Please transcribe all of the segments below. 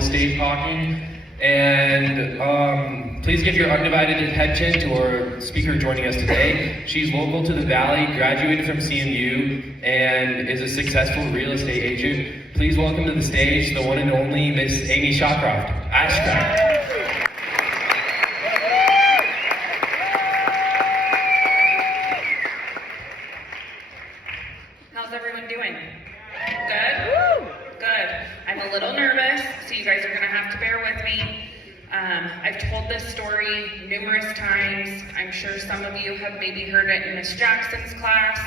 the stage talking. And please give your undivided attention to our speaker joining us today. She's local to the Valley, graduated from CMU, and is a successful real estate agent. Please welcome to the stage the one and only Miss Amy Ashcraft. How's everyone doing? Good? Good. I'm a little nervous, so you guys are going to have to bear with me. I've told this story numerous times. I'm sure some of you have maybe heard it in Miss Jackson's class.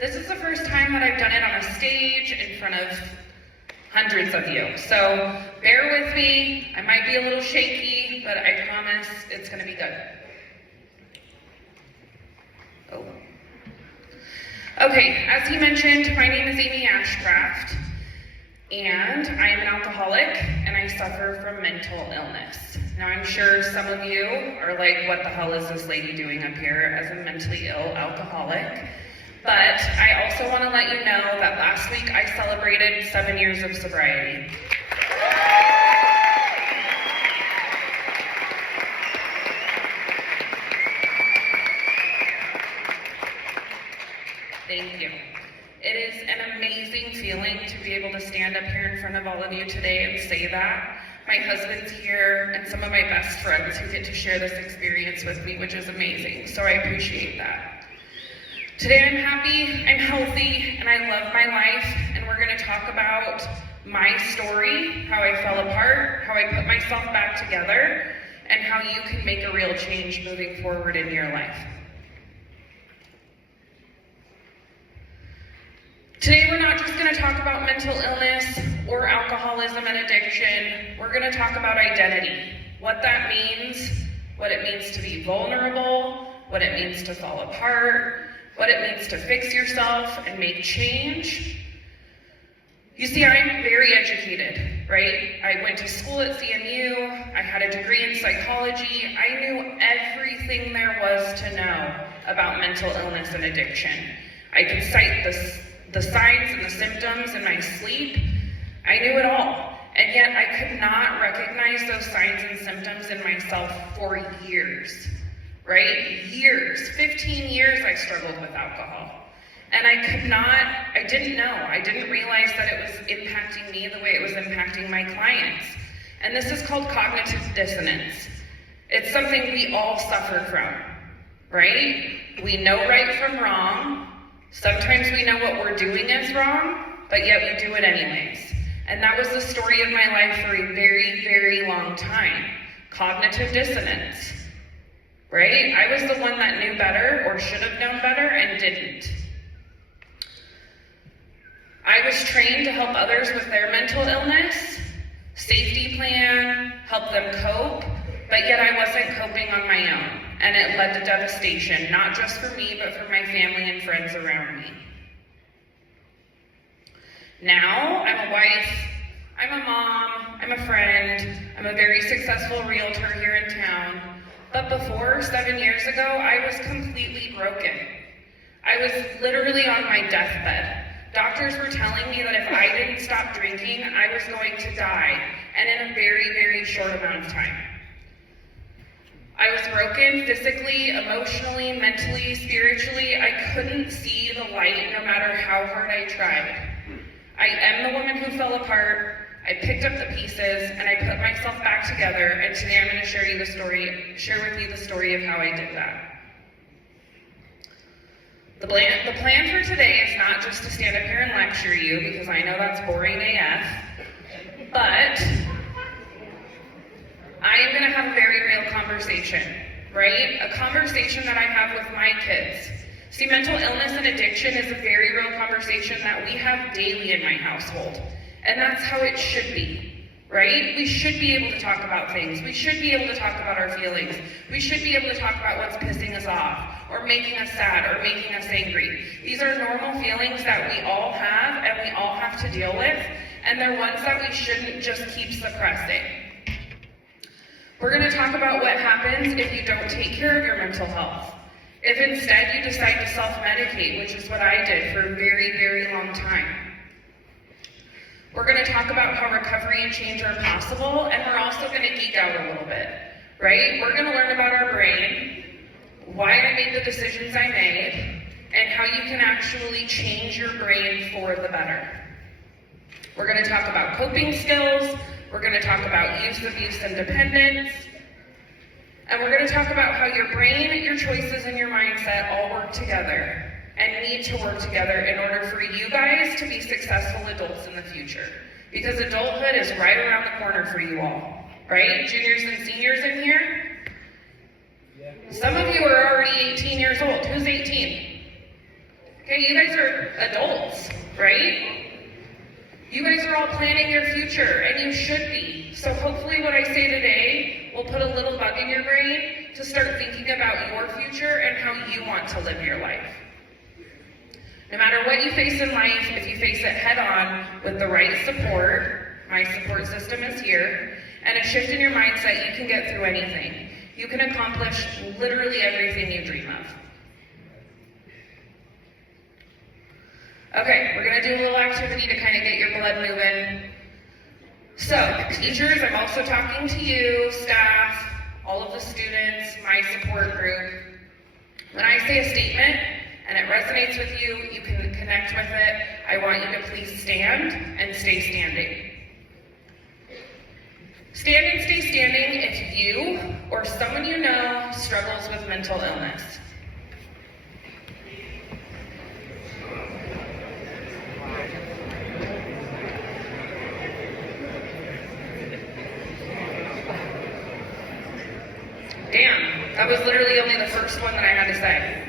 This is the first time that I've done it on a stage in front of hundreds of you. So bear with me. I might be a little shaky, but I promise it's going to be good. Oh. Okay, as he mentioned, my name is Amy Ashcraft, and I am an alcoholic, and I suffer from mental illness. Now, I'm sure some of you are like, what the hell is this lady doing up here as a mentally ill alcoholic? But I also want to let you know that last week I celebrated 7 years of sobriety. Thank you. It is an amazing feeling to be able to stand up here in front of all of you today and say that. My husband's here and some of my best friends who get to share this experience with me, which is amazing. So I appreciate that. Today I'm happy, I'm healthy, and I love my life, and we're going to talk about my story, how I fell apart, how I put myself back together, and how you can make a real change moving forward in your life. Today we're not just going to talk about mental illness or alcoholism and addiction. We're going to talk about identity, what that means, what it means to be vulnerable, what it means to fall apart, what it means to fix yourself and make change. You see, I'm very educated, right? I went to school at CMU. I had a degree in psychology. I knew everything there was to know about mental illness and addiction. I could cite the signs and the symptoms in my sleep. I knew it all. And yet I could not recognize those signs and symptoms in myself for years. Right? Years. 15 years I struggled with alcohol. And I didn't know. I didn't realize that it was impacting me the way it was impacting my clients. And this is called cognitive dissonance. It's something we all suffer from, right? We know right from wrong. Sometimes we know what we're doing is wrong, but yet we do it anyways. And that was the story of my life for a very, very long time. Cognitive dissonance. Right? I was the one that knew better or should have known better and didn't. I was trained to help others with their mental illness, safety plan, help them cope, but yet I wasn't coping on my own. And it led to devastation, not just for me, but for my family and friends around me. Now, I'm a wife, I'm a mom, I'm a friend, I'm a very successful realtor here in town. But before, 7 years ago, I was completely broken. I was literally on my deathbed. Doctors were telling me that if I didn't stop drinking, I was going to die, and in a very, very short amount of time. I was broken physically, emotionally, mentally, spiritually. I couldn't see the light no matter how hard I tried. I am the woman who fell apart. I picked up the pieces and I put myself back together, and today I'm going to share with you the story of how I did that. The plan for today is not just to stand up here and lecture you, because I know that's boring AF, but I am going to have a very real conversation, right? A conversation that I have with my kids. See, mental illness and addiction is a very real conversation that we have daily in my household. And that's how it should be, right? We should be able to talk about things. We should be able to talk about our feelings. We should be able to talk about what's pissing us off, or making us sad, or making us angry. These are normal feelings that we all have and we all have to deal with, and they're ones that we shouldn't just keep suppressing. We're going to talk about what happens if you don't take care of your mental health. If instead you decide to self-medicate, which is what I did for a very, very long time. We're going to talk about how recovery and change are possible, and we're also going to geek out a little bit, right? We're going to learn about our brain, why I made the decisions I made, and how you can actually change your brain for the better. We're going to talk about coping skills, we're going to talk about use, abuse, and dependence, and we're going to talk about how your brain, your choices, and your mindset all work together and need to work together in order for you guys to be successful adults in the future. Because adulthood is right around the corner for you all, right? Juniors and seniors in here? Some of you are already 18 years old. Who's 18? Okay, you guys are adults, right? You guys are all planning your future, and you should be. So hopefully what I say today will put a little bug in your brain to start thinking about your future and how you want to live your life. No matter what you face in life, if you face it head on with the right support, my support system is here, and a shift in your mindset, you can get through anything. You can accomplish literally everything you dream of. Okay, we're gonna do a little activity to kind of get your blood moving. So, teachers, I'm also talking to you, staff, all of the students, my support group. When I say a statement, and it resonates with you, you can connect with it, I want you to please stand and stay standing. Stand and stay standing if you or someone you know struggles with mental illness. Damn, that was literally only the first one that I had to say.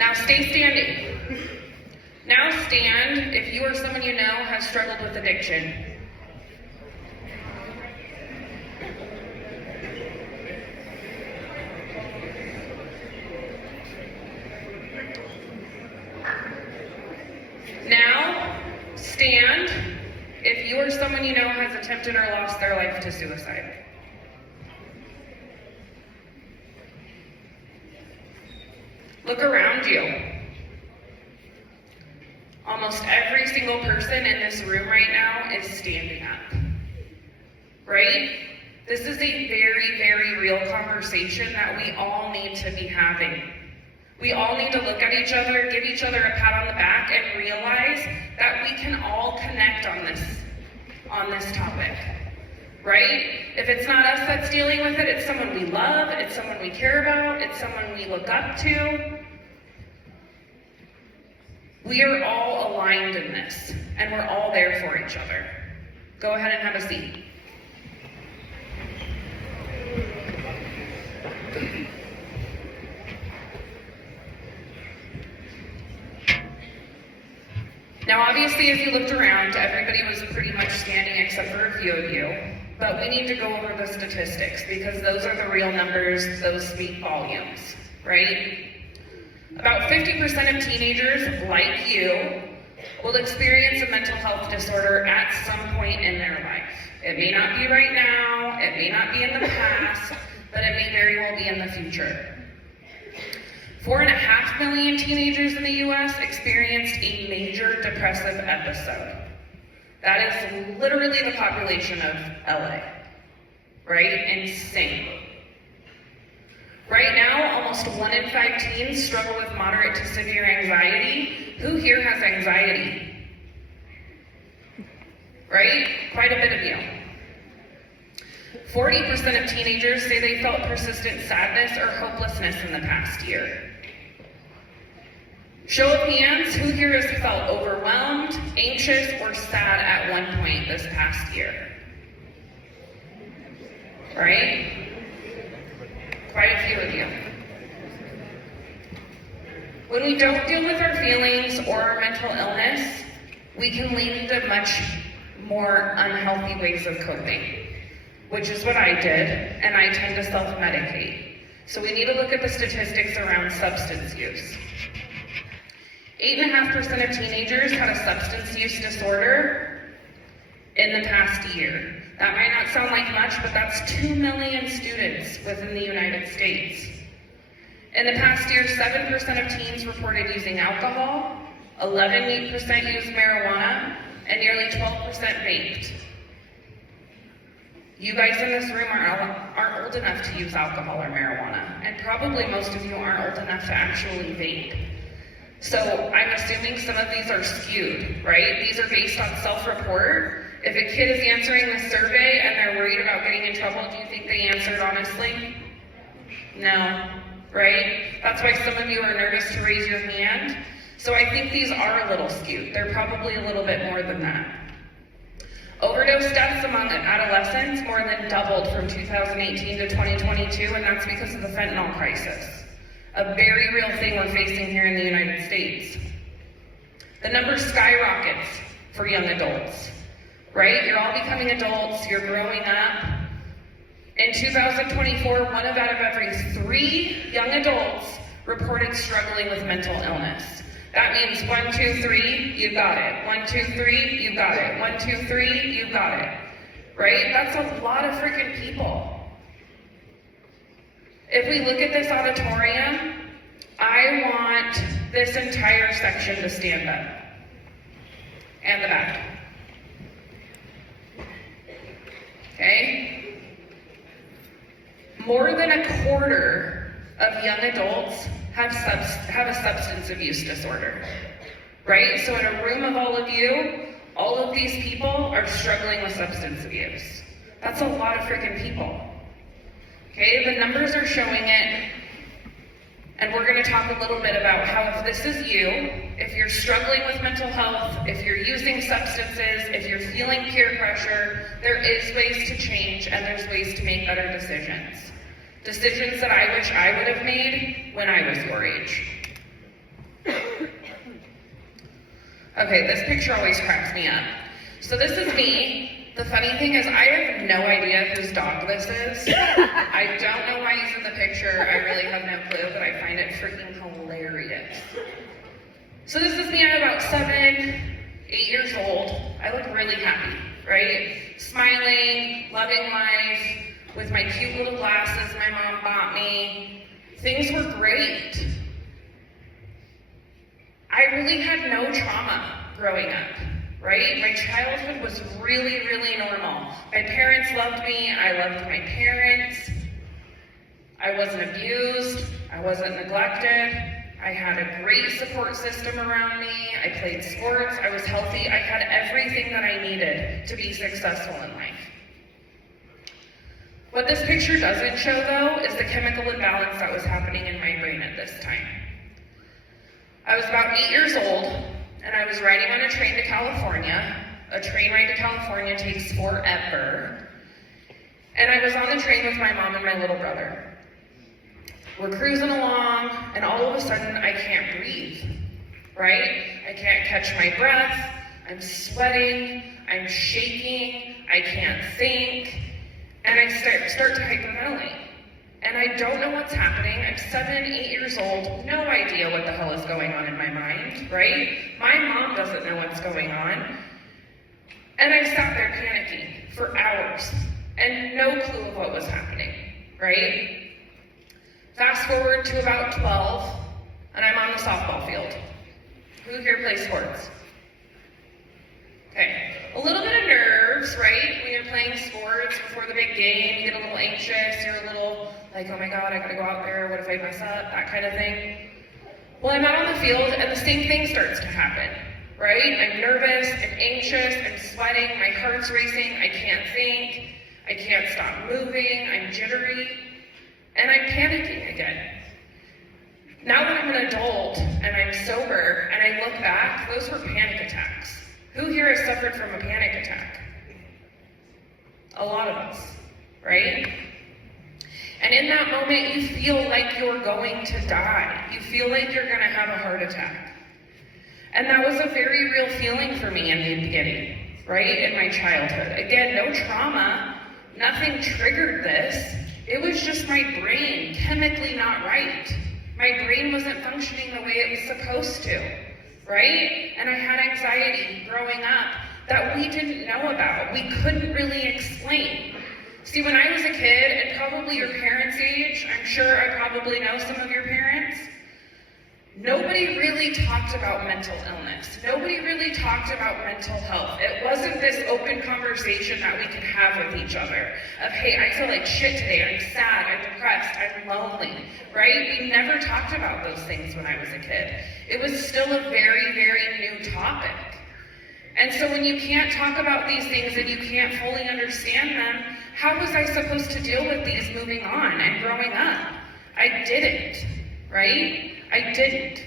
Now stay standing. Now stand if you or someone you know has struggled with addiction. Now stand if you or someone you know has attempted or lost their life to suicide. Look around you. Almost every single person in this room right now is standing up. Right? This is a very, very real conversation that we all need to be having. We all need to look at each other, give each other a pat on the back, and realize that we can all connect on this topic. Right? If it's not us that's dealing with it, it's someone we love, it's someone we care about, it's someone we look up to. We are all aligned in this, and we're all there for each other. Go ahead and have a seat. Now, obviously, if you looked around, everybody was pretty much standing except for a few of you. But we need to go over the statistics because those are the real numbers, those speak volumes, right? About 50% of teenagers, like you, will experience a mental health disorder at some point in their life. It may not be right now, it may not be in the past, but it may very well be in the future. 4.5 million teenagers in the US experienced a major depressive episode. That is literally the population of LA, right? Insane. Right now, almost 1 in 5 teens struggle with moderate to severe anxiety. Who here has anxiety? Right? Quite a bit of you. 40% of teenagers say they felt persistent sadness or hopelessness in the past year. Show of hands, who here has felt overwhelmed, anxious, or sad at one point this past year? Right? Quite a few of you. When we don't deal with our feelings or our mental illness, we can lean into much more unhealthy ways of coping, which is what I did, and I tend to self-medicate. So we need to look at the statistics around substance use. 8.5% of teenagers had a substance use disorder in the past year. That might not sound like much, but that's 2 million students within the United States. In the past year, 7% of teens reported using alcohol, 11% use marijuana, and nearly 12% vaped. You guys in this room aren't old enough to use alcohol or marijuana, and probably most of you aren't old enough to actually vape. So I'm assuming some of these are skewed, right? These are based on self-report. If a kid is answering the survey and they're worried about getting in trouble, do you think they answered honestly? No, right? That's why some of you are nervous to raise your hand. So I think these are a little skewed. They're probably a little bit more than that. Overdose deaths among adolescents more than doubled from 2018 to 2022, and that's because of the fentanyl crisis. A very real thing we're facing here in the United States. The number skyrockets for young adults, right? You're all becoming adults, you're growing up. In 2024, 1 out of every 3 young adults reported struggling with mental illness. That means 1, 2, 3, you got it. 1, 2, 3, you got it. 1, 2, 3, you got it. Right? That's a lot of freaking people. If we look at this auditorium, I want this entire section to stand up. And the back. Okay? More than a quarter of young adults have a substance abuse disorder, right? So in a room of all of these people are struggling with substance abuse. That's a lot of freaking people. Okay, the numbers are showing it, and we're going to talk a little bit about how if this is you, if you're struggling with mental health, if you're using substances, if you're feeling peer pressure, there is ways to change and there's ways to make better decisions. Decisions that I wish I would have made when I was your age. Okay, this picture always cracks me up. So this is me. The funny thing is I have no idea whose dog this is. I don't know why he's in the picture. I really have no clue, but I find it freaking hilarious. So this is me at about 7, 8 years old. I look really happy, right? Smiling, loving life, with my cute little glasses my mom bought me. Things were great. I really had no trauma growing up, right? My childhood was really, really normal. My parents loved me. I loved my parents. I wasn't abused. I wasn't neglected. I had a great support system around me. I played sports. I was healthy. I had everything that I needed to be successful in life. What this picture doesn't show, though, is the chemical imbalance that was happening in my brain at this time. I was about 8 years old, and I was riding on a train to California. A train ride to California takes forever. And I was on the train with my mom and my little brother. We're cruising along, and all of a sudden, I can't breathe, right? I can't catch my breath. I'm sweating. I'm shaking. I can't think. And I start to hyperventilate. And I don't know what's happening. I'm 7, 8 years old, no idea what the hell is going on in my mind, right? My mom doesn't know what's going on. And I sat there panicking for hours and no clue of what was happening, right? Fast forward to about 12, and I'm on the softball field. Who here plays sports? Okay, a little bit of nerves, right? When you're playing sports before the big game, you get a little anxious, you're a little like, oh my God, I gotta go out there, what if I mess up, that kind of thing. Well, I'm out on the field, and the same thing starts to happen, right? I'm nervous, I'm anxious, I'm sweating, my heart's racing, I can't think, I can't stop moving, I'm jittery, and I'm panicking again. Now that I'm an adult, and I'm sober, and I look back, those were panic attacks. Who here has suffered from a panic attack? A lot of us, right? And in that moment, you feel like you're going to die. You feel like you're gonna have a heart attack. And that was a very real feeling for me in the beginning, right? In my childhood. Again, no trauma, nothing triggered this. It was just my brain chemically not right. My brain wasn't functioning the way it was supposed to, right? And I had anxiety growing up that we didn't know about. We couldn't really explain. See, when I was a kid, and probably your parents' age, I'm sure I probably know some of your parents, Nobody really talked about mental illness. Nobody really talked about mental health. It wasn't this open conversation that we could have with each other of, hey, I feel like shit today, I'm sad, I'm depressed, I'm lonely, right? We never talked about those things when I was a kid. It was still a very, very new topic. And so when you can't talk about these things and you can't fully understand them, how was I supposed to deal with these moving on and growing up? I didn't, right? I didn't.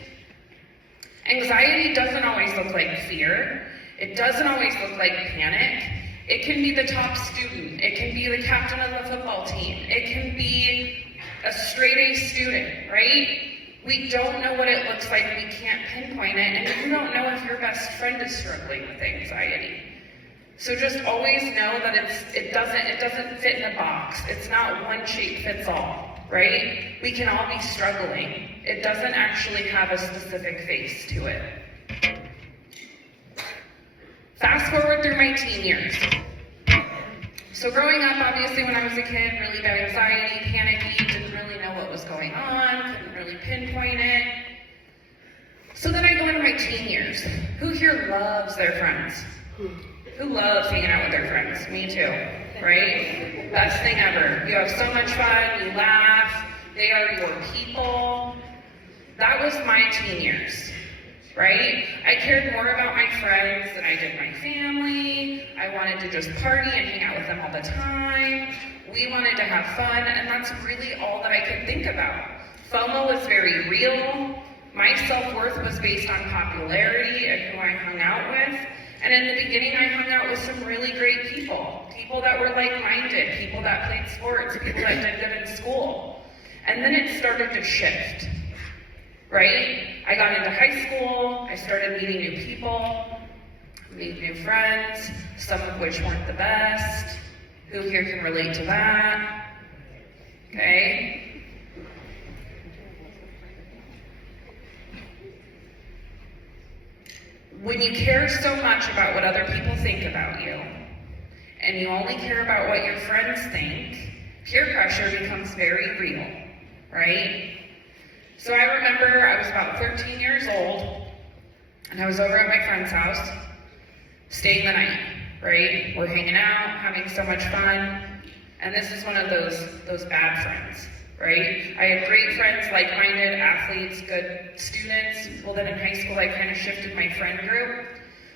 Anxiety doesn't always look like fear. It doesn't always look like panic. It can be the top student. It can be the captain of the football team. It can be a straight A student, right? We don't know what it looks like. We can't pinpoint it. And you don't know if your best friend is struggling with anxiety. So just always know that it doesn't fit in a box. It's not one shape fits all. Right? We can all be struggling. It doesn't actually have a specific face to it. Fast forward through my teen years. So growing up, obviously when I was a kid, really bad anxiety, panicky, didn't really know what was going on, couldn't really pinpoint it. So then I go into my teen years. Who here loves their friends? Who loves hanging out with their friends? Me too, right? Best thing ever. You have so much fun, you laugh, they are your people. That was my teen years, right? I cared more about my friends than I did my family. I wanted to just party and hang out with them all the time. We wanted to have fun, and that's really all that I could think about. FOMO was very real. My self-worth was based on popularity and who I hung out with. And in the beginning, I hung out with some really great people. People that were like-minded, people that played sports, people that did good in school. And then it started to shift, right? I got into high school, I started meeting new people, made new friends, some of which weren't the best. Who here can relate to that? Okay? When you care so much about what other people think about you, and you only care about what your friends think, peer pressure becomes very real, right? So I remember I was about 13 years old, and I was over at my friend's house, staying the night, right? We're hanging out, having so much fun, and this is one of those bad friends, right? I had great friends, like-minded, athletes, good students. Well, then in high school, I kind of shifted my friend group.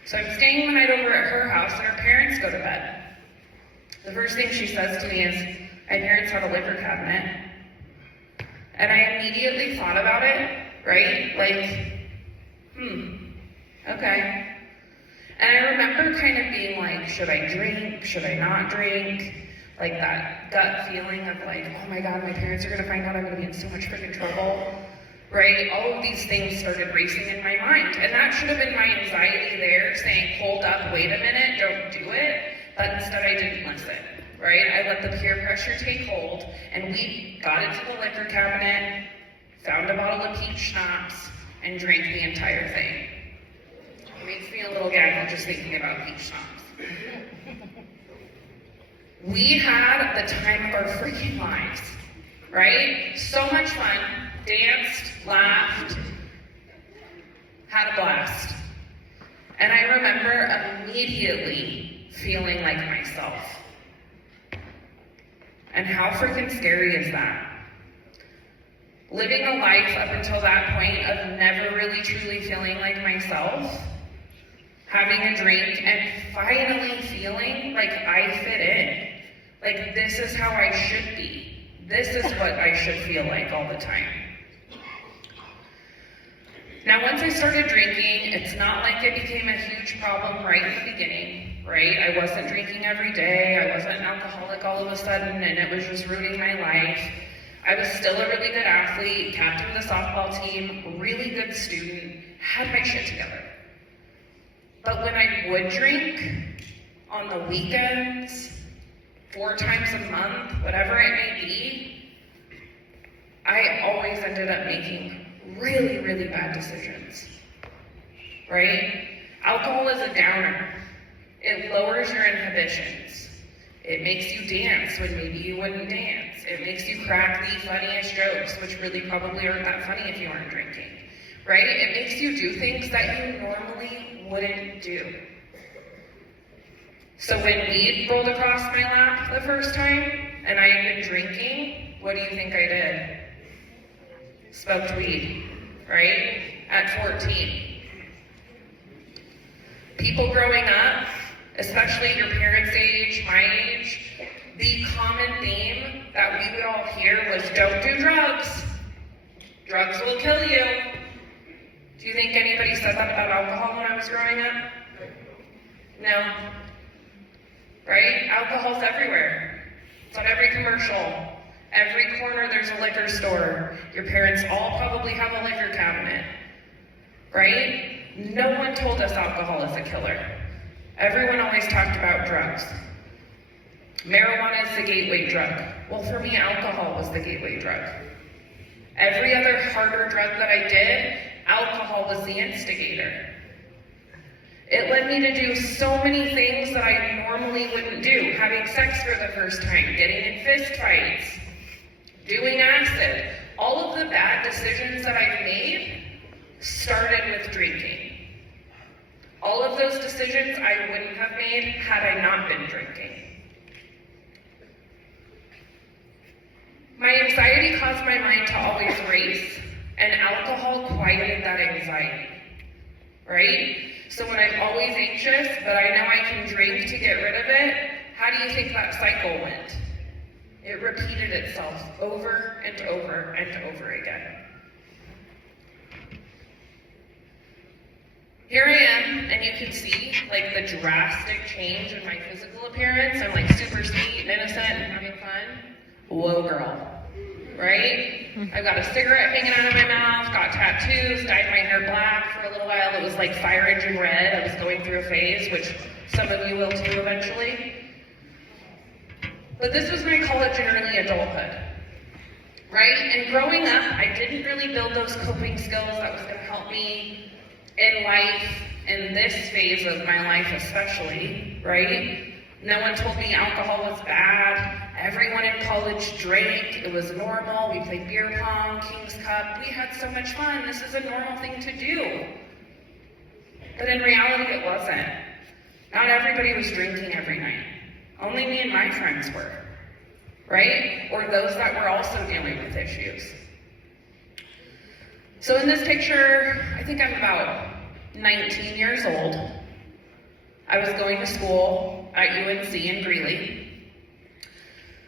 So I'm staying the night over at her house, and her parents go to bed. The first thing she says to me is, my parents have a liquor cabinet. And I immediately thought about it, right? Like, okay. And I remember kind of being like, should I drink? Should I not drink? Like that gut feeling of like, oh my God, my parents are gonna find out I'm gonna be in so much freaking trouble, right? All of these things started racing in my mind. And that should have been my anxiety there saying, hold up, wait a minute, don't do it. But instead I didn't listen, right? I let the peer pressure take hold, and we got into the liquor cabinet, found a bottle of peach schnapps, and drank the entire thing. It makes me a little gaggle just thinking about peach schnapps. We had the time of our freaking lives, right? So much fun, danced, laughed, had a blast. And I remember immediately feeling like myself. And how freaking scary is that? Living a life up until that point of never really truly feeling like myself, having a drink, and finally feeling like I fit in. Like, this is how I should be. This is what I should feel like all the time. Now, once I started drinking, it's not like it became a huge problem right in the beginning, right? I wasn't drinking every day. I wasn't an alcoholic all of a sudden, and it was just ruining my life. I was still a really good athlete, captain of the softball team, really good student, had my shit together. But when I would drink on the weekends, 4 times a month, whatever it may be, I always ended up making really, really bad decisions, right? Alcohol is a downer. It lowers your inhibitions. It makes you dance when maybe you wouldn't dance. It makes you crack the funniest jokes, which really probably aren't that funny if you aren't drinking, right? It makes you do things that you normally wouldn't do. So when weed rolled across my lap the first time, and I had been drinking, what do you think I did? Smoked weed, right? At 14. People growing up, especially your parents' age, my age, the common theme that we would all hear was, don't do drugs. Drugs will kill you. Do you think anybody said that about alcohol when I was growing up? No. Right? Alcohol's everywhere. It's on every commercial. Every corner there's a liquor store. Your parents all probably have a liquor cabinet. Right? No one told us alcohol is a killer. Everyone always talked about drugs. Marijuana is the gateway drug. Well, for me, alcohol was the gateway drug. Every other harder drug that I did, alcohol was the instigator. It led me to do so many things that I normally wouldn't do. Having sex for the first time, getting in fist fights, doing acid. All of the bad decisions that I've made started with drinking. All of those decisions I wouldn't have made had I not been drinking. My anxiety caused my mind to always race, and alcohol quieted that anxiety, right? So when I'm always anxious, but I know I can drink to get rid of it, how do you think that cycle went? It repeated itself over and over and over again. Here I am, and you can see like the drastic change in my physical appearance. I'm like super sweet and innocent and having fun. Whoa, girl, right? I've got a cigarette hanging out of my mouth, got tattoos, dyed my hair black for a little while. It was like fire engine red. I was going through a phase, which some of you will too eventually. But this was my college and early adulthood, right? And growing up, I didn't really build those coping skills that was going to help me in life, in this phase of my life especially, right? No one told me alcohol was bad. Everyone in college drank. It was normal. We played beer pong, King's Cup. We had so much fun. This is a normal thing to do. But in reality, it wasn't. Not everybody was drinking every night. Only me and my friends were, right? Or those that were also dealing with issues. So in this picture, I think I'm about 19 years old. I was going to school at UNC in Greeley.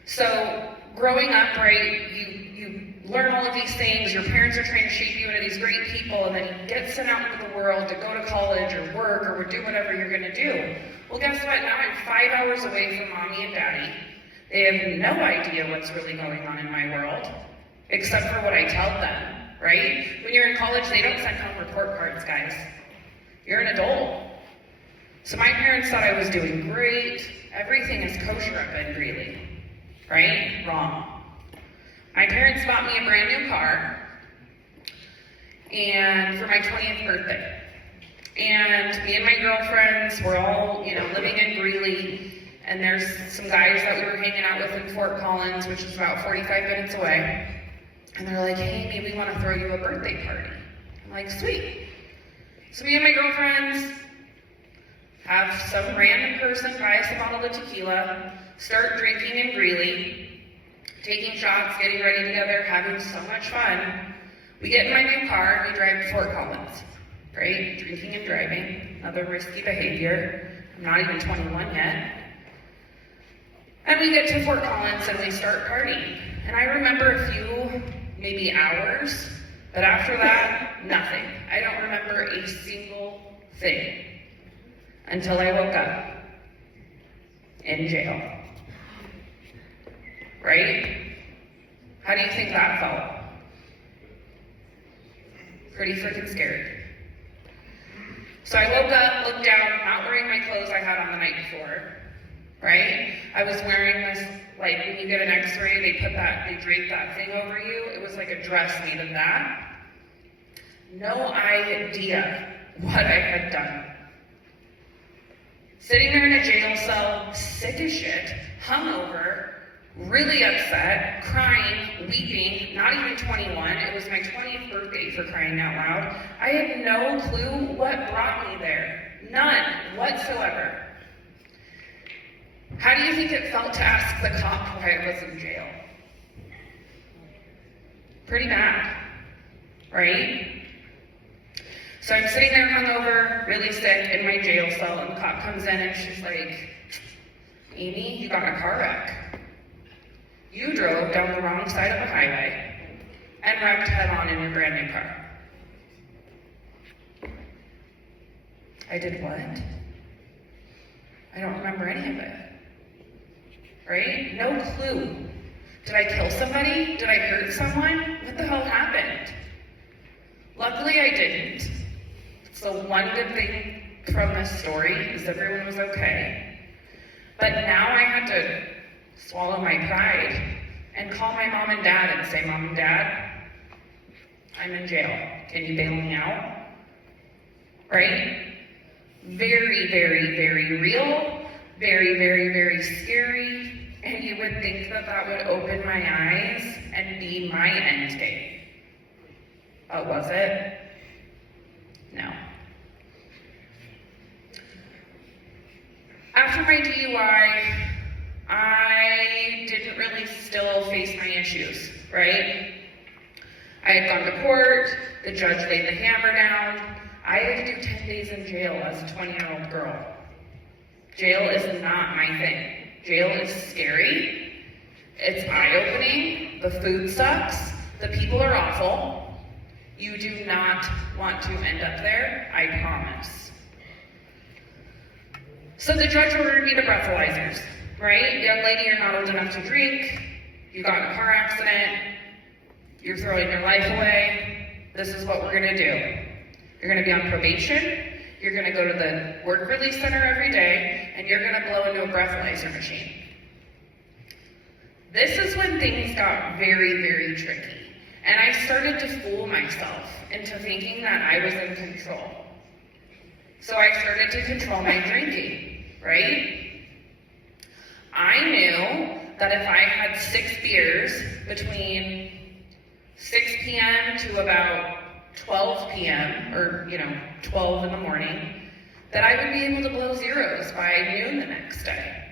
So growing up, right, you learn all of these things. Your parents are trying to shape you into these great people, and then you get sent out into the world to go to college or work or do whatever you're going to do. Well, guess what? Now I'm 5 hours away from mommy and daddy. They have no idea what's really going on in my world, except for what I tell them, right? When you're in college, they don't send home report cards, guys. You're an adult. So my parents thought I was doing great. Everything is kosher up in Greeley, right? Wrong. My parents bought me a brand new car, and for my 20th birthday. And me and my girlfriends were all, living in Greeley, and there's some guys that we were hanging out with in Fort Collins, which is about 45 minutes away. And they're like, hey, maybe we want to throw you a birthday party. I'm like, sweet. So me and my girlfriends have some random person buy us a bottle of tequila, start drinking in Greeley, taking shots, getting ready together, having so much fun. We get in my new car, we drive to Fort Collins, right? Drinking and driving, another risky behavior. I'm not even 21 yet. And we get to Fort Collins and we start partying. And I remember a few, maybe hours, but after that, nothing. I don't remember a single thing until I woke up in jail. Right? How do you think that felt? Pretty freaking scary. So I woke up, looked down, not wearing my clothes I had on the night before, right? I was wearing this, like when you get an x-ray, they drape that thing over you. It was like a dress made of that. No idea what I had done. Sitting there in a jail cell, sick as shit, hungover, really upset, crying, weeping, not even 21. It was my 20th birthday, for crying out loud. I had no clue what brought me there. None whatsoever. How do you think it felt to ask the cop why I was in jail? Pretty bad, right? So I'm sitting there hungover, really sick, in my jail cell, and the cop comes in and she's like, Amy, you got in a car wreck. You drove down the wrong side of the highway and wrecked head on in your brand new car. I did what? I don't remember any of it. Right? No clue. Did I kill somebody? Did I hurt someone? What the hell happened? Luckily, I didn't. So one good thing from this story is everyone was okay. But now I had to swallow my pride and call my mom and dad and say, Mom and Dad, I'm in jail. Can you bail me out? Right? Very, very, very real. Very, very, very scary. And you would think that that would open my eyes and be my end game. Oh, was it? No. After my DUI, I didn't really still face my issues, right? I had gone to court, the judge laid the hammer down. I had to do 10 days in jail as a 20-year-old girl. Jail is not my thing. Jail is scary. It's eye-opening. The food sucks. The people are awful. You do not want to end up there, I promise. So the judge ordered me to breathalyzers, right? Young lady, you're not old enough to drink. You got in a car accident. You're throwing your life away. This is what we're gonna do. You're gonna be on probation. You're gonna go to the work release center every day, and you're gonna blow into a breathalyzer machine. This is when things got very, very tricky. And I started to fool myself into thinking that I was in control. So I started to control my drinking, right? I knew that if I had 6 beers between 6 p.m. to about 12 p.m., or 12 in the morning, that I would be able to blow zeros by noon the next day.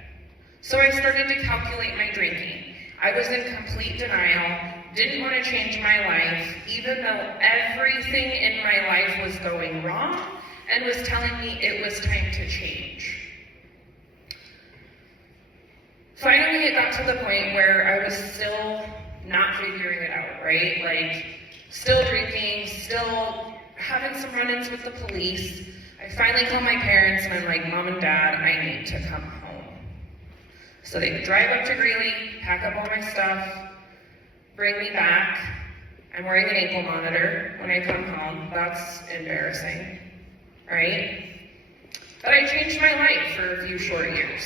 So I started to calculate my drinking. I was in complete denial, didn't want to change my life, even though everything in my life was going wrong and was telling me it was time to change. Finally, it got to the point where I was still not figuring it out, right? Like, still drinking, still having some run-ins with the police. I finally call my parents and I'm like, Mom and Dad, I need to come home. So they drive up to Greeley, pack up all my stuff, bring me back. I'm wearing an ankle monitor when I come home. That's embarrassing, right? But I changed my life for a few short years.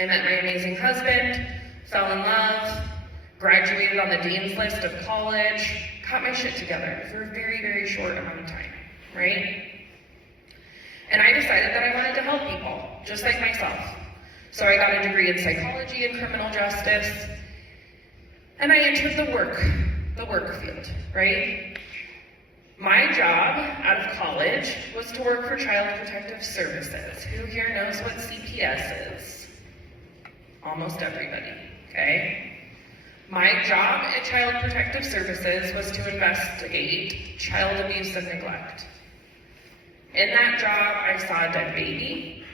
I met my amazing husband, fell in love, graduated on the dean's list of college, got my shit together for a very, very short amount of time, right? And I decided that I wanted to help people, just like myself. So I got a degree in psychology and criminal justice, and I entered the work field, right? My job out of college was to work for Child Protective Services. Who here knows what CPS is? Almost everybody, okay? My job at Child Protective Services was to investigate child abuse and neglect. In that job, I saw a dead baby.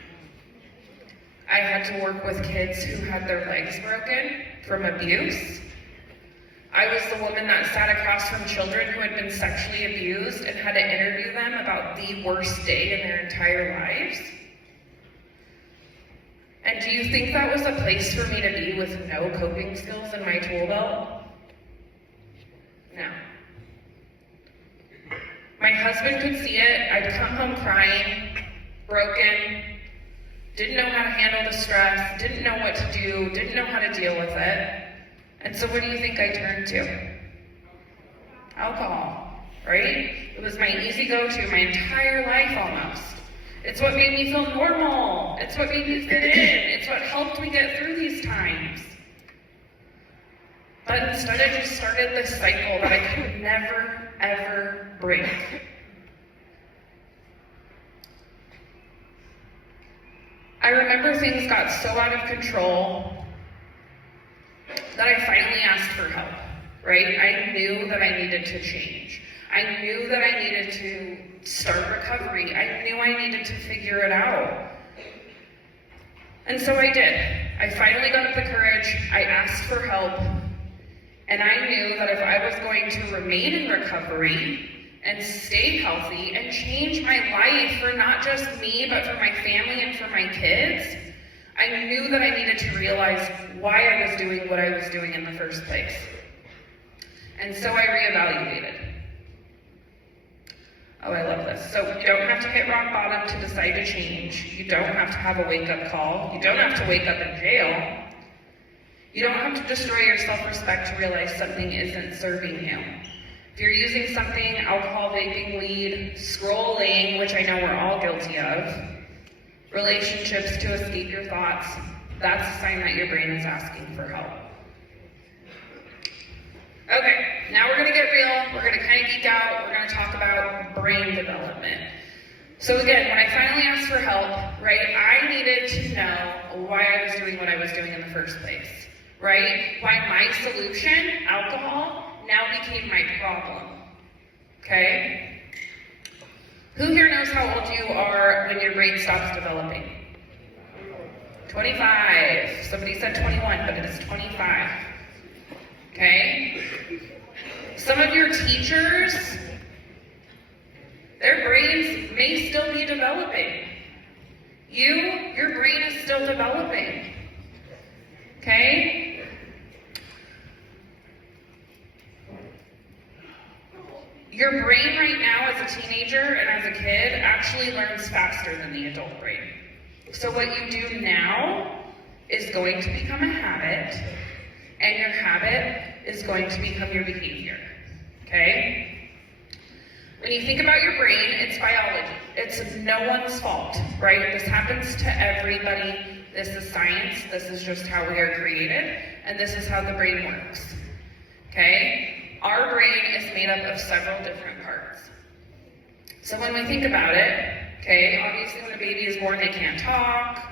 I had to work with kids who had their legs broken from abuse. I was the woman that sat across from children who had been sexually abused and had to interview them about the worst day in their entire lives. And do you think that was a place for me to be with no coping skills in my tool belt? No. My husband could see it. I'd come home crying, broken, didn't know how to handle the stress, didn't know what to do, didn't know how to deal with it. And so what do you think I turned to? Alcohol, right? It was my easy go-to my entire life almost. It's what made me feel normal. It's what made me fit in. It's what helped me get through these times. but instead I just started this cycle that I could never, ever break. I remember things got so out of control that I finally asked for help, right? I knew that I needed to change. I knew that I needed to start recovery. I knew I needed to figure it out. And so I did. I finally got up the courage, I asked for help, and I knew that if I was going to remain in recovery and stay healthy and change my life for not just me, but for my family and for my kids, I knew that I needed to realize why I was doing what I was doing in the first place. And so I reevaluated. Oh, I love this. So you don't have to hit rock bottom to decide to change. You don't have to have a wake-up call. You don't have to wake up in jail. You don't have to destroy your self-respect to realize something isn't serving you. If you're using something, alcohol, vaping, weed, scrolling, which I know we're all guilty of, relationships to escape your thoughts, that's a sign that your brain is asking for help. Okay, now we're gonna get real, we're gonna kind of geek out, we're gonna talk about brain development. So again, when I finally asked for help, right, I needed to know why I was doing what I was doing in the first place, right? Why my solution, alcohol, now became my problem, okay? Who here knows how old you are when your brain stops developing? 25. Somebody said 21, but it is 25. Okay? Some of your teachers, their brains may still be developing. Your brain is still developing. Okay? Your brain right now as a teenager and as a kid actually learns faster than the adult brain. So what you do now is going to become a habit, and your habit is going to become your behavior, okay? When you think about your brain, it's biology. It's no one's fault, right? This happens to everybody. This is science. This is just how we are created, and this is how the brain works, okay? Our brain is made up of several different parts. So when we think about it, okay, obviously when a baby is born, they can't talk,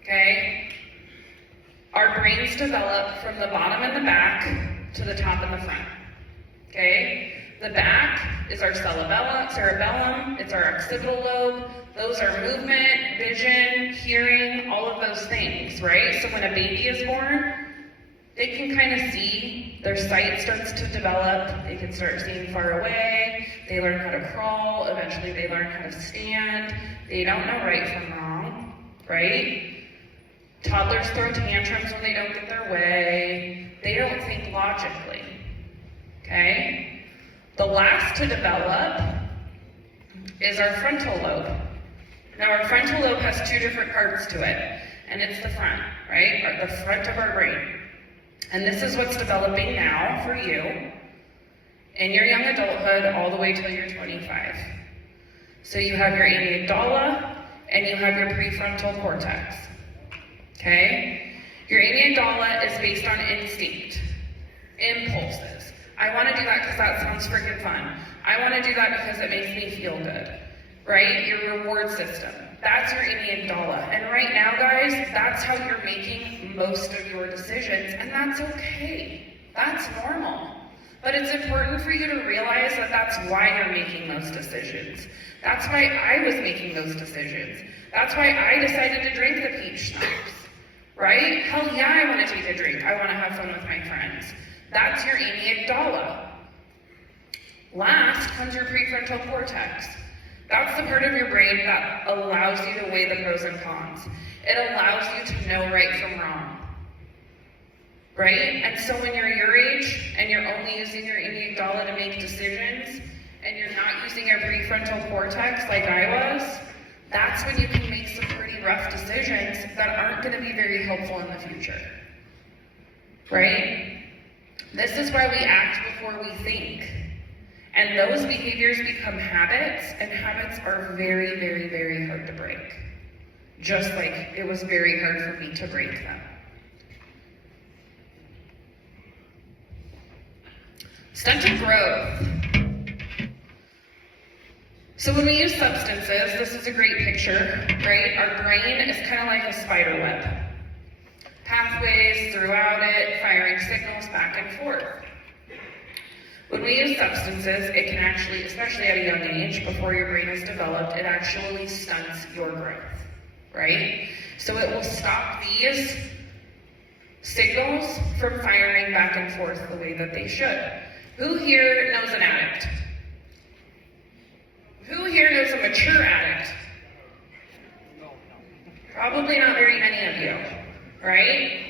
okay? Our brains develop from the bottom and the back to the top and the front, okay? The back is our cerebellum, it's our occipital lobe. Those are movement, vision, hearing, all of those things, right? So when a baby is born, they can kind of see, their sight starts to develop, they can start seeing far away, they learn how to crawl, eventually they learn how to stand, they don't know right from wrong, right? Toddlers throw tantrums when they don't get their way, they don't think logically, okay? The last to develop is our frontal lobe. Now our frontal lobe has two different parts to it, and it's the front, right? Or the front of our brain. And this is what's developing now for you in your young adulthood all the way till you're 25. So you have your amygdala and you have your prefrontal cortex, okay? Your amygdala is based on instinct, impulses. I want to do that because that sounds freaking fun. I want to do that because it makes me feel good, right? Your reward system. That's your amygdala. And right now, guys, that's how you're making most of your decisions, and that's okay. That's normal. But it's important for you to realize that that's why you're making those decisions. That's why I was making those decisions. That's why I decided to drink the peach schnapps, right? Hell yeah, I want to take a drink. I want to have fun with my friends. That's your amygdala. Last comes your prefrontal cortex. That's the part of your brain that allows you to weigh the pros and cons. It allows you to know right from wrong, right? And so when you're your age and you're only using your amygdala to make decisions and you're not using your prefrontal cortex like I was, that's when you can make some pretty rough decisions that aren't going to be very helpful in the future, right? This is why we act before we think. And those behaviors become habits, and habits are very, very, very hard to break. Just like it was very hard for me to break them. Stunted growth. So when we use substances, this is a great picture, right? Our brain is kind of like a spider web. Pathways throughout it, firing signals back and forth. When we use substances, it can actually, especially at a young age, before your brain is developed, it actually stunts your growth, right? So it will stop these signals from firing back and forth the way that they should. Who here knows an addict? Who here knows a mature addict? Probably not very many of you, right?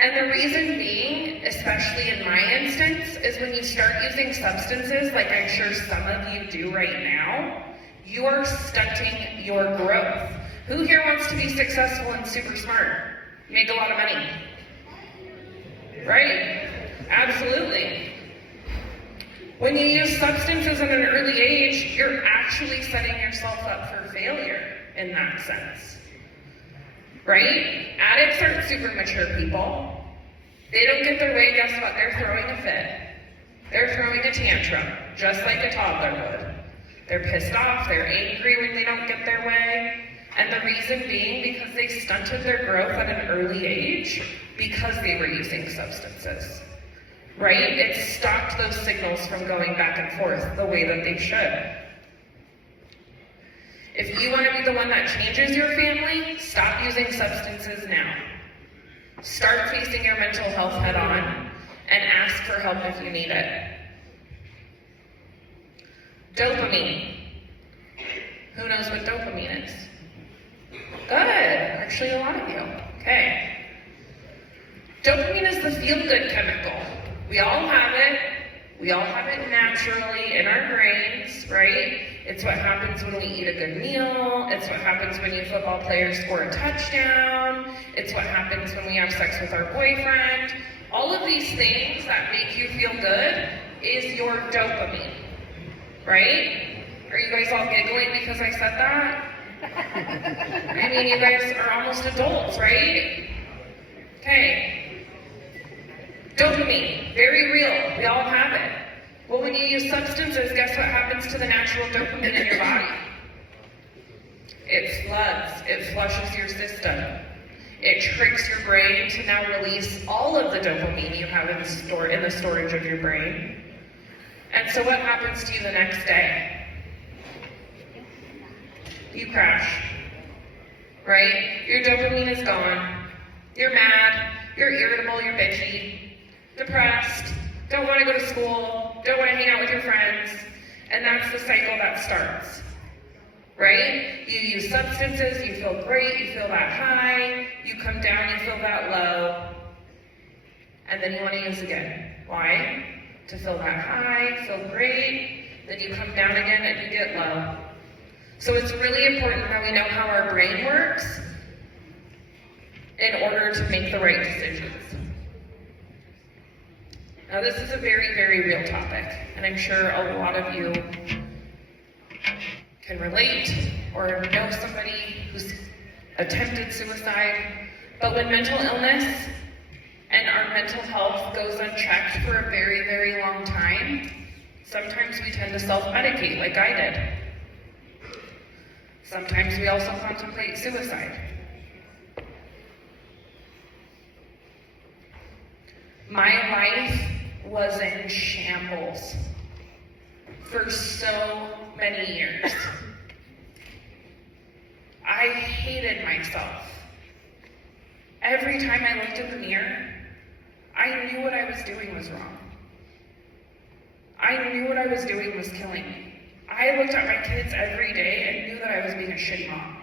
And the reason being, especially in my instance, is when you start using substances, like I'm sure some of you do right now, you are stunting your growth. Who here wants to be successful and super smart? Make a lot of money? Right? Absolutely. When you use substances at an early age, you're actually setting yourself up for failure in that sense. Right? Addicts aren't super mature people. They don't get their way, guess what? They're throwing a fit. They're throwing a tantrum, just like a toddler would. They're pissed off, they're angry when they don't get their way. And the reason being because they stunted their growth at an early age because they were using substances. Right? It stopped those signals from going back and forth the way that they should. If you want to be the one that changes your family, stop using substances now. Start facing your mental health head on and ask for help if you need it. Dopamine. Who knows what dopamine is? Good. Actually, a lot of you. Okay. Dopamine is the feel-good chemical. We all have it. We all have it naturally in our brains, right? It's what happens when we eat a good meal. It's what happens when you football players score a touchdown. It's what happens when we have sex with our boyfriend. All of these things that make you feel good is your dopamine, right? Are you guys all giggling because I said that? I mean, you guys are almost adults, right? Okay. Dopamine, very real. We all have it. Well, when you use substances, guess what happens to the natural dopamine in your body? It floods. It flushes your system. It tricks your brain to now release all of the dopamine you have in the storage of your brain. And so what happens to you the next day? You crash. Right? Your dopamine is gone. You're mad. You're irritable. You're bitchy. Depressed, don't want to go to school, don't want to hang out with your friends, and that's the cycle that starts, right? You use substances, you feel great, you feel that high, you come down, you feel that low, and then you want to use again. Why? To feel that high, feel great, then you come down again and you get low. So it's really important that we know how our brain works in order to make the right decisions. Now this is a very, very real topic, and I'm sure a lot of you can relate or know somebody who's attempted suicide. But when mental illness and our mental health goes unchecked for a very, very long time, sometimes we tend to self-medicate like I did. Sometimes we also contemplate suicide. My life was in shambles for so many years. I hated myself. Every time I looked in the mirror, I knew what I was doing was wrong. I knew what I was doing was killing me. I looked at my kids every day and knew that I was being a shitty mom.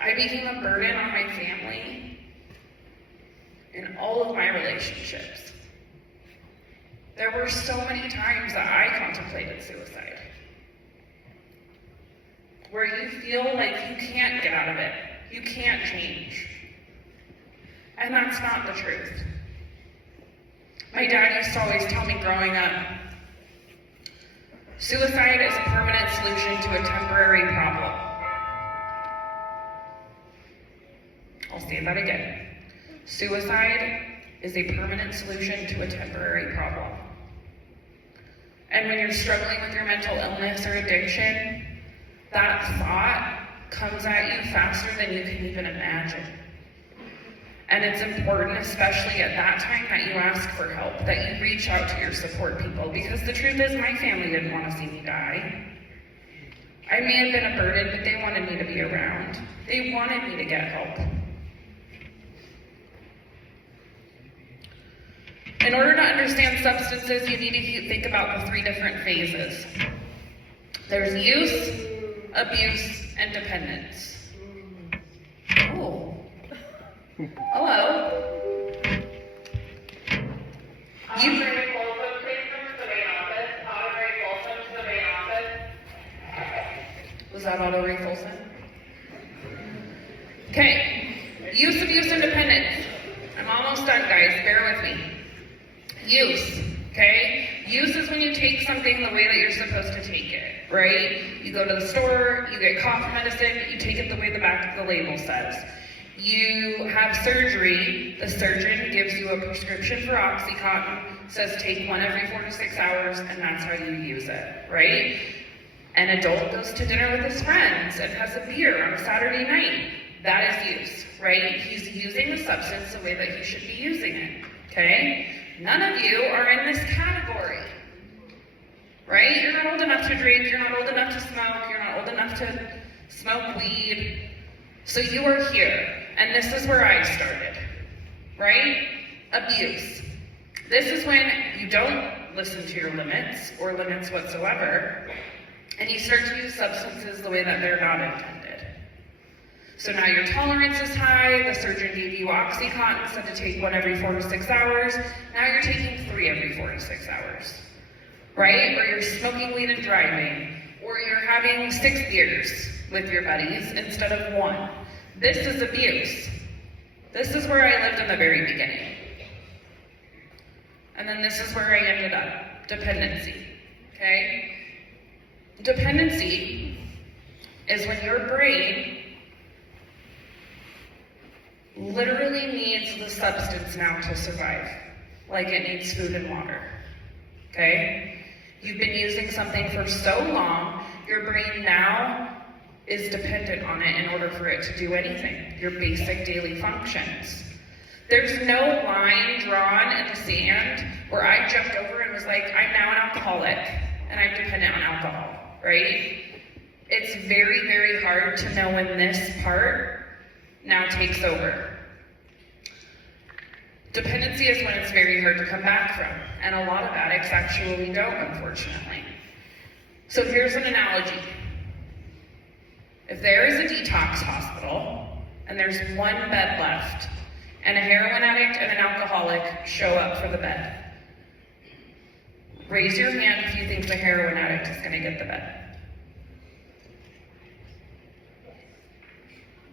I became a burden on my family in all of my relationships. There were so many times that I contemplated suicide, where you feel like you can't get out of it, you can't change. And that's not the truth. My dad used to always tell me growing up, suicide is a permanent solution to a temporary problem. I'll say that again. Suicide is a permanent solution to a temporary problem. And when you're struggling with your mental illness or addiction, that thought comes at you faster than you can even imagine. And it's important, especially at that time, that you ask for help, that you reach out to your support people, because the truth is my family didn't want to see me die. I may have been a burden, but they wanted me to be around. They wanted me to get help. In order to understand substances, you need to think about the 3 different phases. There's use, abuse, and dependence. Oh. Hello. Honorary Folsom, please come to the main office. Honorary Folsom to the main office. Was that Auto Folsom? Okay. Use, abuse, and dependence. I'm almost done, guys. Bear with me. Use. Okay? Use is when you take something the way that you're supposed to take it, right? You go to the store, you get cough medicine, you take it the way the back of the label says. You have surgery, the surgeon gives you a prescription for OxyContin, says take one every 4 to 6 hours, and that's how you use it, right? An adult goes to dinner with his friends and has a beer on a Saturday night. That is use, right? He's using the substance the way that he should be using it, okay? None of you are in this category, right? You're not old enough to drink, you're not old enough to smoke, you're not old enough to smoke weed. So you are here, and this is where I started, right? Abuse. This is when you don't listen to your limits, or limits whatsoever, and you start to use substances the way that they're not intended. So now your tolerance is high, the surgeon gave you OxyContin, said to take one every 4 to 6 hours, now you're taking 3 every 4 to 6 hours, right? Or you're smoking weed and driving, or you're having 6 beers with your buddies instead of 1. This is abuse. This is where I lived in the very beginning. And then this is where I ended up, dependency, okay? Dependency is when your brain literally needs the substance now to survive, like it needs food and water, okay? You've been using something for so long, your brain now is dependent on it in order for it to do anything, your basic daily functions. There's no line drawn in the sand where I jumped over and was like, I'm now an alcoholic and I'm dependent on alcohol, right? It's very, very hard to know when this part now takes over. Dependency is when it's very hard to come back from, and a lot of addicts actually don't, unfortunately. So here's an analogy. If there is a detox hospital, and there's 1 bed left, and a heroin addict and an alcoholic show up for the bed, raise your hand if you think the heroin addict is going to get the bed.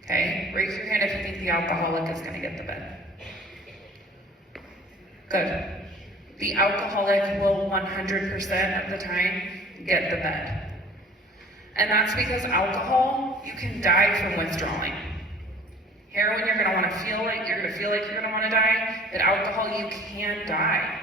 Okay, raise your hand if you think the alcoholic is going to get the bed. Good. The alcoholic will 100% of the time get the bed. And that's because alcohol, you can die from withdrawing. Heroin, you're going to want to feel like you're going to want to die, but alcohol, you can die.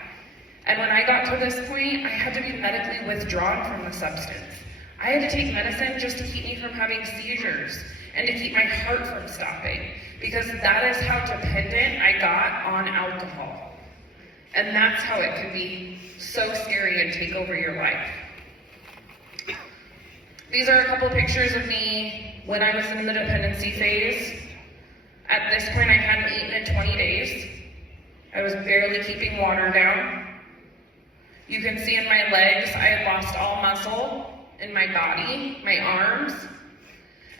And when I got to this point, I had to be medically withdrawn from the substance. I had to take medicine just to keep me from having seizures and to keep my heart from stopping, because that is how dependent I got on alcohol. And that's how it can be so scary and take over your life. These are a couple pictures of me when I was in the dependency phase. At this point, I hadn't eaten in 20 days. I was barely keeping water down. You can see in my legs, I had lost all muscle in my body, my arms,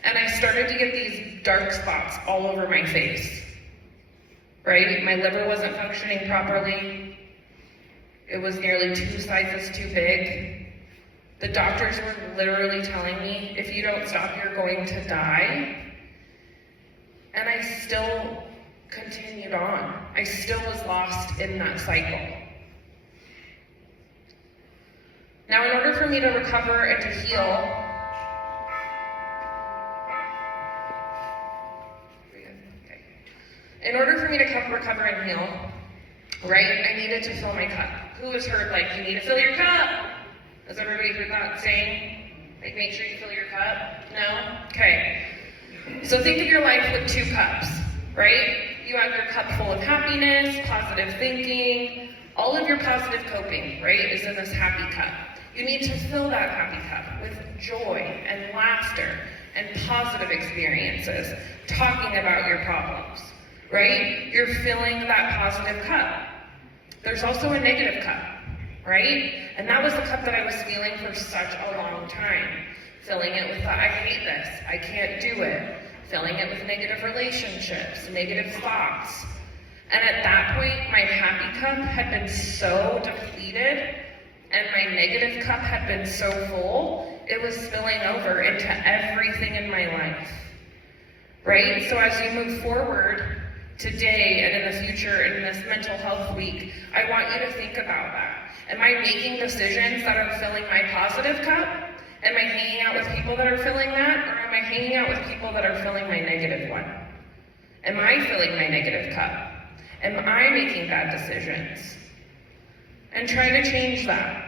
and I started to get these dark spots all over my face, right? My liver wasn't functioning properly. It was nearly 2 sizes too big. The doctors were literally telling me, if you don't stop, you're going to die. And I still continued on. I still was lost in that cycle. Now, in order for me to recover and to heal, in order for me to recover and heal, right? I needed to fill my cup. Who has heard, like, you need to fill your cup? Has everybody heard that saying? Like, make sure you fill your cup? No? Okay. So think of your life with 2 cups, right? You have your cup full of happiness, positive thinking, all of your positive coping, right, is in this happy cup. You need to fill that happy cup with joy and laughter and positive experiences, talking about your problems, right? You're filling that positive cup. There's also a negative cup, right? And that was the cup that I was feeling for such a long time. Filling it with the, I hate this, I can't do it. Filling it with negative relationships, negative thoughts. And at that point, my happy cup had been so depleted and my negative cup had been so full, it was spilling over into everything in my life, right? So as you move forward today and in the future in this mental health week, I want you to think about that. Am I making decisions that are filling my positive cup? Am I hanging out with people that are filling that? Or am I hanging out with people that are filling my negative one? Am I filling my negative cup? Am I making bad decisions? And try to change that.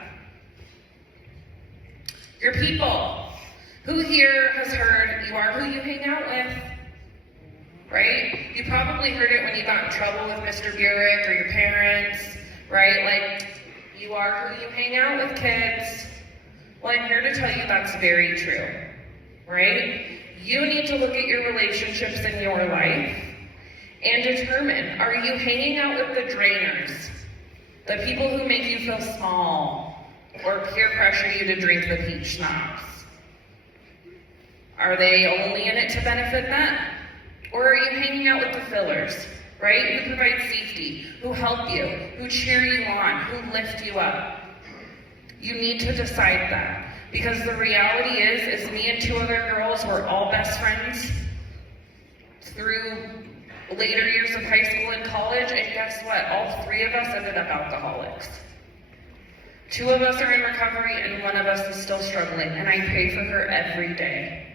Your people. Who here has heard you are who you hang out with? Right? You probably heard it when you got in trouble with Mr. Burek or your parents, right? Like, you are who you hang out with, kids. Well, I'm here to tell you that's very true, right? You need to look at your relationships in your life and determine, are you hanging out with the drainers? The people who make you feel small or peer pressure you to drink the peach schnapps? Are they only in it to benefit them? Or are you hanging out with the fillers, right? Who provide safety, who help you, who cheer you on, who lift you up? You need to decide that. Because the reality is me and 2 other girls were all best friends through later years of high school and college, and guess what? All 3 of us ended up alcoholics. 2 of us are in recovery, and 1 of us is still struggling, and I pray for her every day.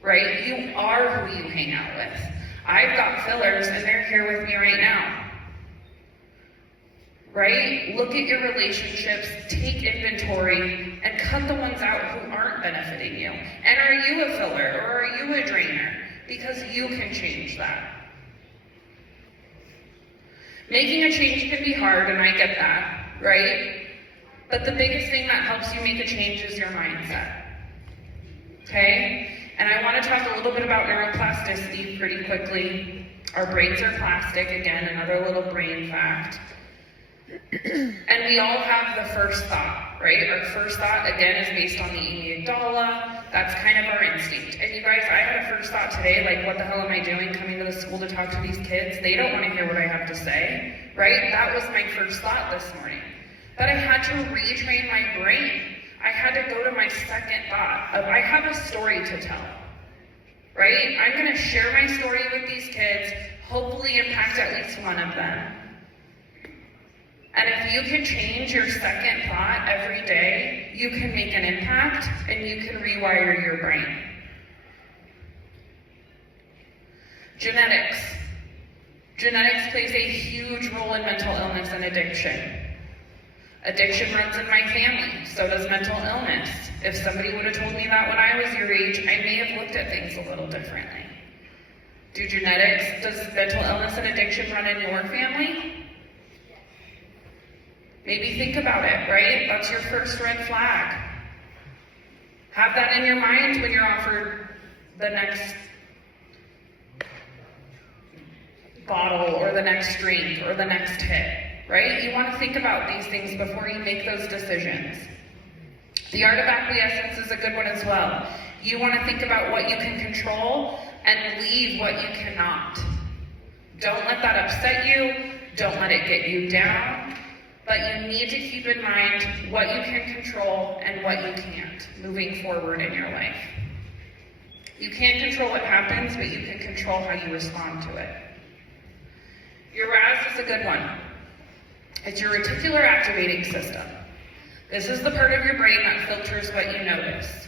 Right? You are who you hang out with. I've got fillers, and they're here with me right now. Right? Look at your relationships, take inventory, and cut the ones out who aren't benefiting you. And are you a filler, or are you a drainer? Because you can change that. Making a change can be hard, and I get that, right? But the biggest thing that helps you make a change is your mindset. Okay? And I want to talk a little bit about neuroplasticity pretty quickly. Our brains are plastic, again, another little brain fact. And we all have the first thought, right? Our first thought, again, is based on the amygdala. That's kind of our instinct. And you guys, I had a first thought today, like, what the hell am I doing coming to the school to talk to these kids? They don't want to hear what I have to say, right? That was my first thought this morning. But I had to retrain my brain. I had to go to my second thought of, I have a story to tell, right? I'm going to share my story with these kids, hopefully impact at least one of them. And if you can change your second thought every day, you can make an impact and you can rewire your brain. Genetics. Genetics plays a huge role in mental illness and addiction. Addiction runs in my family, so does mental illness. If somebody would have told me that when I was your age, I may have looked at things a little differently. Does mental illness and addiction run in your family? Maybe think about it, right? That's your first red flag. Have that in your mind when you're offered the next bottle or the next drink or the next hit, right? You want to think about these things before you make those decisions. The art of acquiescence is a good one as well. You want to think about what you can control and leave what you cannot. Don't let that upset you. Don't let it get you down. But you need to keep in mind what you can control and what you can't moving forward in your life. You can't control what happens, but you can control how you respond to it. Your RAS is a good one. It's your reticular activating system. This is the part of your brain that filters what you notice.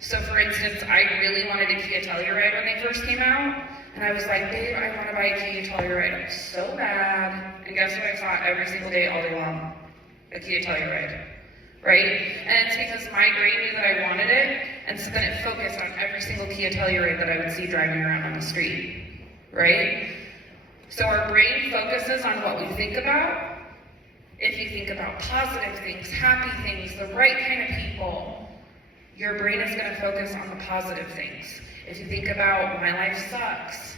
So for instance, I really wanted a Kia Telluride when they first came out. And I was like, babe, I want to buy a Kia Telluride so bad. And guess what I saw every single day all day long? A Kia Telluride, right? And it's because my brain knew that I wanted it, and so then it focused on every single Kia Telluride that I would see driving around on the street, right? So our brain focuses on what we think about. If you think about positive things, happy things, the right kind of people, your brain is going to focus on the positive things. If you think about, my life sucks,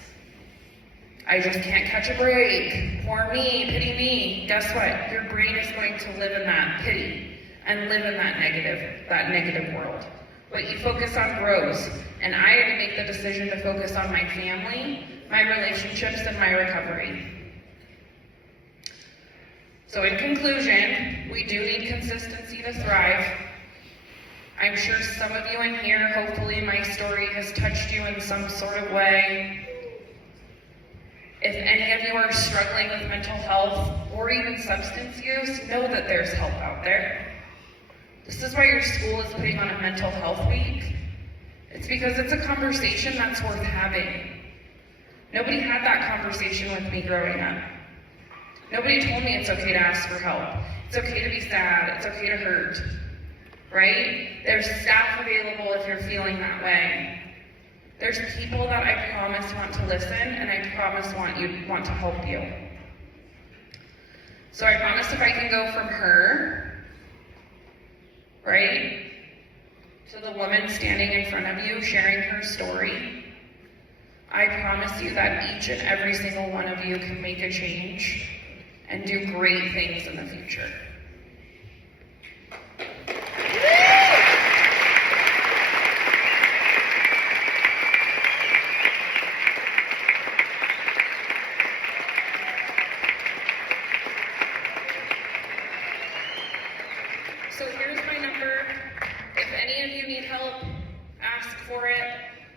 I just can't catch a break, poor me, pity me, guess what? Your brain is going to live in that pity and live in that negative world. What you focus on grows. And I had to make the decision to focus on my family, my relationships, and my recovery. So in conclusion, we do need consistency to thrive. I'm sure some of you in here, hopefully my story has touched you in some sort of way. If any of you are struggling with mental health or even substance use, know that there's help out there. This is why your school is putting on a mental health week. It's because it's a conversation that's worth having. Nobody had that conversation with me growing up. Nobody told me it's okay to ask for help. It's okay to be sad. It's okay to hurt. Right? There's staff available if you're feeling that way. There's people that I promise want to listen, and I promise want to help you. So I promise if I can go from her, right, to the woman standing in front of you sharing her story, I promise you that each and every single one of you can make a change and do great things in the future. So here's my number. If any of you need help, ask for it.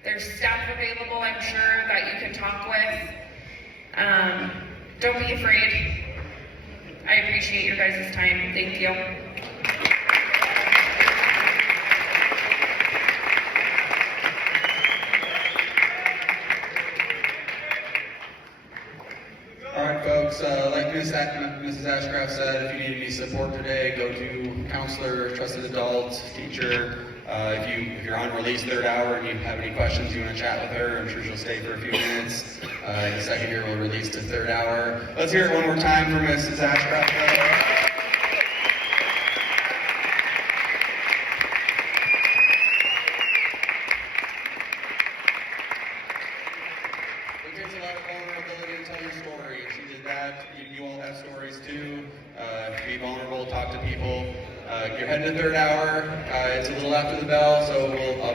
There's staff available, I'm sure, that you can talk with. Don't be afraid. I appreciate your guys' time. Thank you. All right, folks, like Mrs. Ashcraft said, if you need any support today, go to counselor, trusted adult, teacher. If you're on release third hour and you have any questions, you want to chat with her, I'm sure she'll stay for a few minutes. In the second year, we'll release to third hour. Let's hear it one more time for Mrs. Ashcraft. It takes a lot of vulnerability to tell your story. She did that. You all have stories too. Be vulnerable, talk to people. You're heading to third hour. It's a little after the bell, so we'll obviously